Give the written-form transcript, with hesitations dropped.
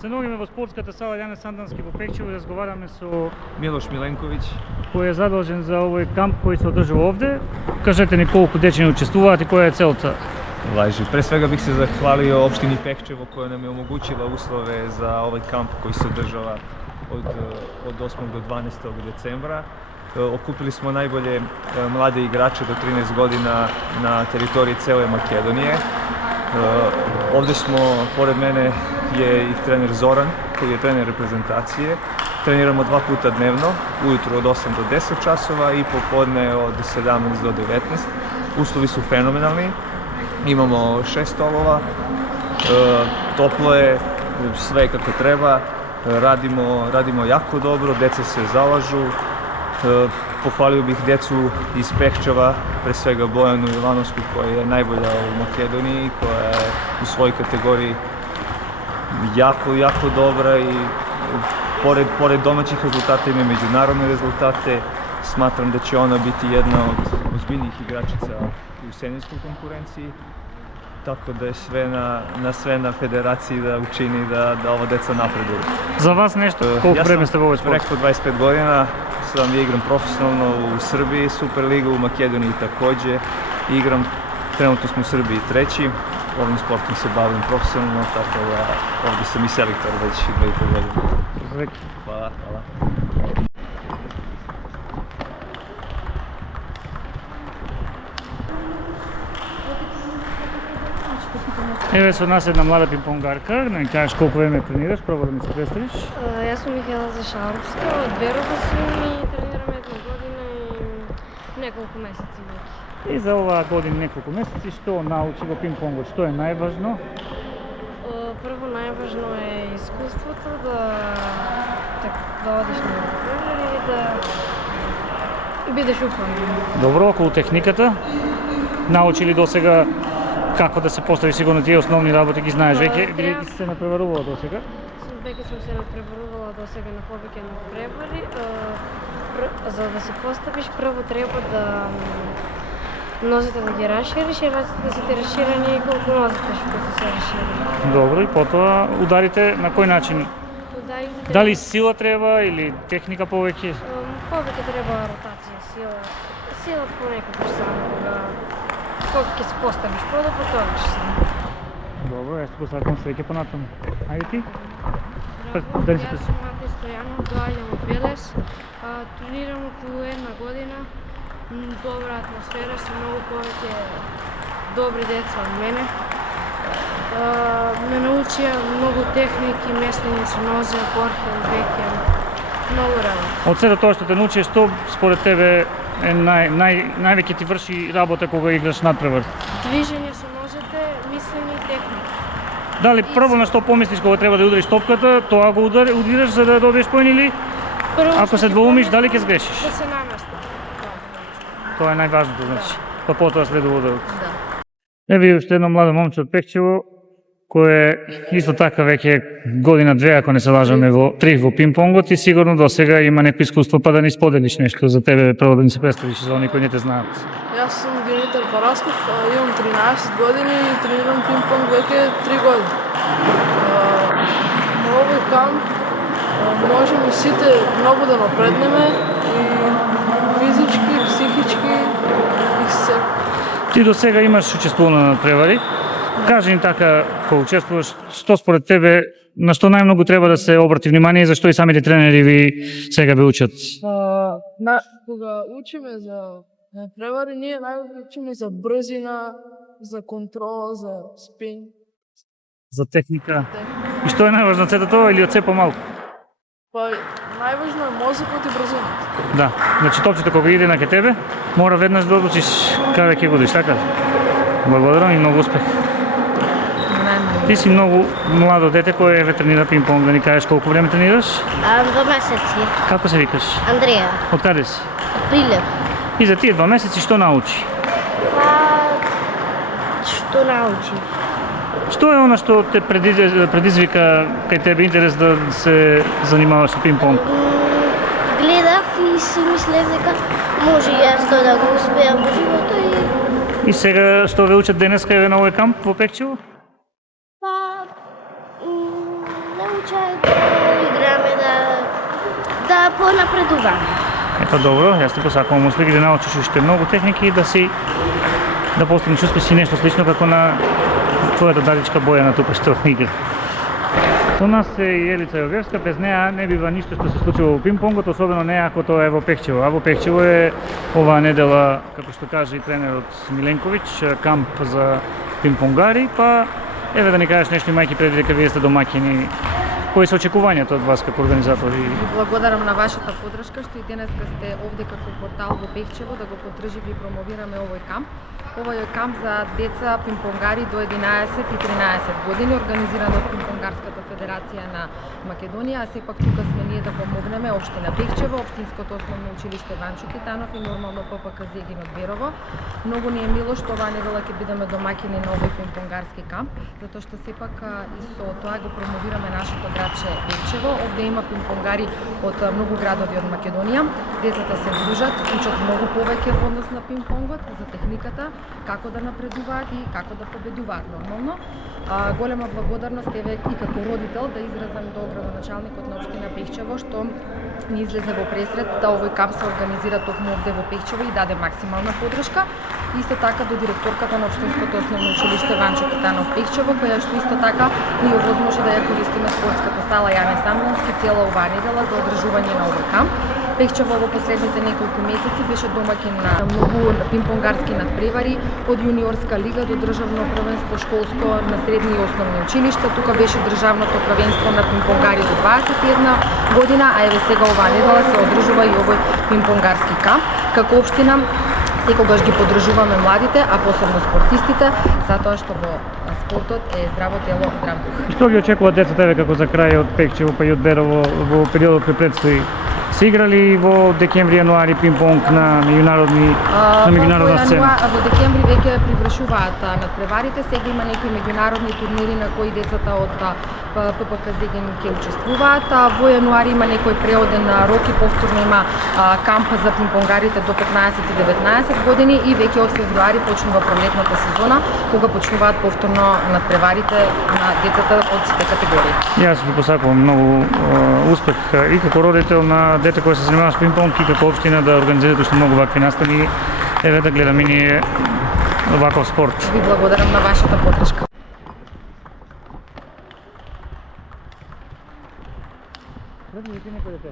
Се наоѓаме во спортската сала Јане Сандански во Пекчево и разговараме со Милош Миленковиќ, кој е задолжен за овој камп кој се одржува овде. Кажете ни колку дечени учествуваат и која е целта? Важи. Пред свега бих се захвалио општини Пекчево која нам е омогучила услове за овој камп кој се одржава од 8 до 12 децемвра. Окупили смо најболje млади играчи до 13 година на територија целе Македонија. Овде смо, поред мене е и тренер Зоран, кој е тренер репрезентација. Тренираме 2 пута дневно, ујутру од 8 до 10 часова и поподне од 17 до 19. Услови су феноменални. Имамо 6 столова, топло е, све како треба, радимо јако добро, деца се залажу. Похвалио бих децу из Пекчева, пред свега Бојану Ивановску, која е најболја у Македонија, која е у своји категории јако добра и поред домаќих резултати има меѓународни резултати. Сматрам да ќе она бити една од озбилних играчица у сениорскoj конкуренцiji, така да е све на федерацији да учини да ова деца напредуваат. За вас нешто, колку време сте во овој спорт? Преко 25 година сам играм професионално у Србији, Суперлига, у Македонија такође. Играм, тренутно сме у Србији треći, овим спортом се бавим професионално, така да овде сам и селектор веќе 2,5 години. Хвала. Еве со нас една млада пинг-понгарка, да ни кажеш колку време тренираш, пробо да ми се представиш. Јас сум Михаела Зашаровска, од Берова сум и тренирам една година и неколку месеци веќе. И за оваа година неколку месеци, што научи во пинг-понгот, што е најважно? Прво најважно е искуството, да одиш на превари и да бидеш упорен. Добро, околу техниката, научи ли досега како да се постави, сигурно тие основни работи ги знаеш веќе, бидејќи се напреварувала досега? Веќе сум се напреварувала досега на повеќе на превари. За да се поставиш, прво треба да нозите да ги расшириш и раците да се ти расширени и колку нозите што се расширени. Добро, и потоа ударите на кој начин? Ударите Дали сила треба или техника повеќе? повеќе треба ротација, сила. Сила понекогаш само колку ќе се поставиш подо, потоаш се. Добро, јас ти посакам среќа понатаму. Ајде ти? Јас сум Матеј Стојанов, доаѓам од Велес. Тренирам околу една година. Добра атмосфера, се многу повеќе добри деца од мене. Ме научија многу техники, месење со нозе, форхенд, бекхенд, многу работа. Од сето тоа што те научиш, што според тебе е највеќе ти врши работа кога играш надпревар? Движење со нозете, мислење и техника. Дали прво на што помислиш кога треба да удариш топката, тоа го удираш за да добиеш поен или ако се двоумиш, дали ќе сгрешиш? Да се наместам. Тоа е најважното, значи. Па потоа следува ударот. Да. Еве уште едно младо момче од Пекчево, кој исто така веќе година-две, ако не се лажаме, во пинг-понгот и сигурно досега има некој искуство, па да ни споделиш нешто за тебе, прво да ни се представиш за оние кои не те знаат. Јас сум Димитар Парасков, имам 13 години и тренирам пинг-понг веќе 3 години. На овој камп можеме сите многу да напреднеме и физички, психички и се. Ти до сега имаш учествувано на превари. Кажи ни така, кога учествуваш, што според тебе, на што најмногу треба да се обрати внимание и зашто и самите тренери ви сега ве учат? Кога учиме за превари, ние најмногу учиме за брзина, за контрола, за спин. За техника. И што е најважно од сето тоа или од се помалку? Па најважно е мозокот и брзината. Да, значи топчето кога иде на ке тебе, мора веднаш да одлучиш каде ќе будеш, така? Благодарам и многу успех. Ти си многу младо дете кој е тренира пинг-понг, да ни кажеш колку време тренираш? 2 месеци. Како се викаш? Андреја. Од каде си? Прилеп. И за тие 2 месеци што научи? Што научи? Што е она што те предизвика кај тебе интерес да се занимаваш со пинг-понг? Гледав и си мислев дека може и јас тоа да го успеам во животот И сега што ве учат денеска еве на овој камп во Пекчево? не случај да играме, да понапредуваме. Ето добро, јас ти посакувам успех да научиш уште многу техники и да постигнеш успеси нешто слично како на твојата далечка Бојана тука што игра. Со нас е и Елица Јовевска, без неа не бива ништо што се случува во пинг-понгот, особено не ако тоа е во Пехчево. А во Пехчево е оваа недела, како што каже и тренерот Миленковиќ, камп за пинг-понгари, па еве да ни кажеш нешто имајќи предвид дека вие сте домаќини. Кои се очекувањата од вас како организатори? Ви благодарам на вашата поддршка што и денеска сте овде како портал во Пехчево да го поддржиме и промовираме овој камп. Овој е камп за деца пинг-понгари до 11 и 13 години, организиран од Пинг-понгарската федерација на Македонија, а сепак тука сме ние да помогнеме општина Пехчево, општинското основно училиште Ванчо Титанов и нормално ППК Зегин од Берово. Многу ни е мило што оваа недела ќе бидеме домаќини на овој пинг-понгарски камп, затоа што сепак и со тоа го промовираме нашето градче Пехчево. Овде има пинг-понгари од многу градови од Македонија. Децата се дружат, учат многу повеќе во однос на пинг-понгот, за техниката, како да напредуваат и како да победуваат нормално. Голема благодарност еве и како родител да изразам до градоначалникот на општина Пехчево што ни излезе во пресрет да овој камп се организира токму овде во Пехчево и даде максимална поддршка. Исто така до директорката на општинското основно училиште Ванчо Титанов Пехчево, која што исто така ни овозможи да ја користиме спортската сала Јане Самдански цела оваа недела за одржување на овој камп. Пехчево во последните неколку месеци беше домаќин на многу пинг-понгарски надпревари, од јуниорска лига до државно првенство школско на средни и основни училишта. Тука беше државното првенство на пинг-понгари до 21 година, а еве сега оваа недела се одржува и овој пинг-понгарски камп. Како општина секогаш ги поддржуваме младите, а посебно спортистите, затоа што во спортот е здраво тело, здрав дух. Што ги очекуваат децата еве како за крај од Пехчево па и од Берово во периодот кој предстои? Се играли во декември, јануари пинг-понг на меѓународна сцена? Во декември веќе привршуваат надпреварите, сега има некои меѓународни турнири на кои децата од ППК Зегин ќе учествуваат. Во јануари има некој преоден рок и повторно има камп за пинг-понгарите до 15 и 19 години и веќе од февруари почнува пролетната сезона, кога почнуваат повторно надпреварите на децата од сите категории. Јас ви посакувам многу успех и како родител на дете кој се занимава с пинг-понг и како општина да организирате уште многу вакви настани, еве да гледаме ние ваков спорт. Ви благодарам на вашата поддршка. Некој дете.